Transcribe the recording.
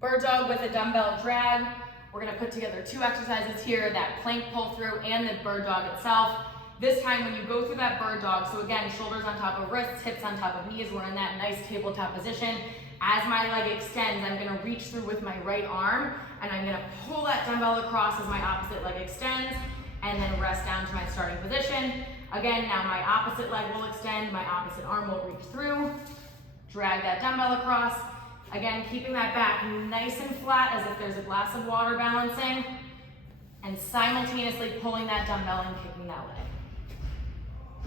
Bird dog with a dumbbell drag. We're gonna put together two exercises here, that plank pull through and the bird dog itself. This time when you go through that bird dog, so again, shoulders on top of wrists, hips on top of knees, we're in that nice tabletop position. As my leg extends, I'm gonna reach through with my right arm and I'm gonna pull that dumbbell across as my opposite leg extends and then rest down to my starting position. Again, now my opposite leg will extend, my opposite arm will reach through, drag that dumbbell across. Again, keeping that back nice and flat as if there's a glass of water balancing, and simultaneously pulling that dumbbell and kicking that leg.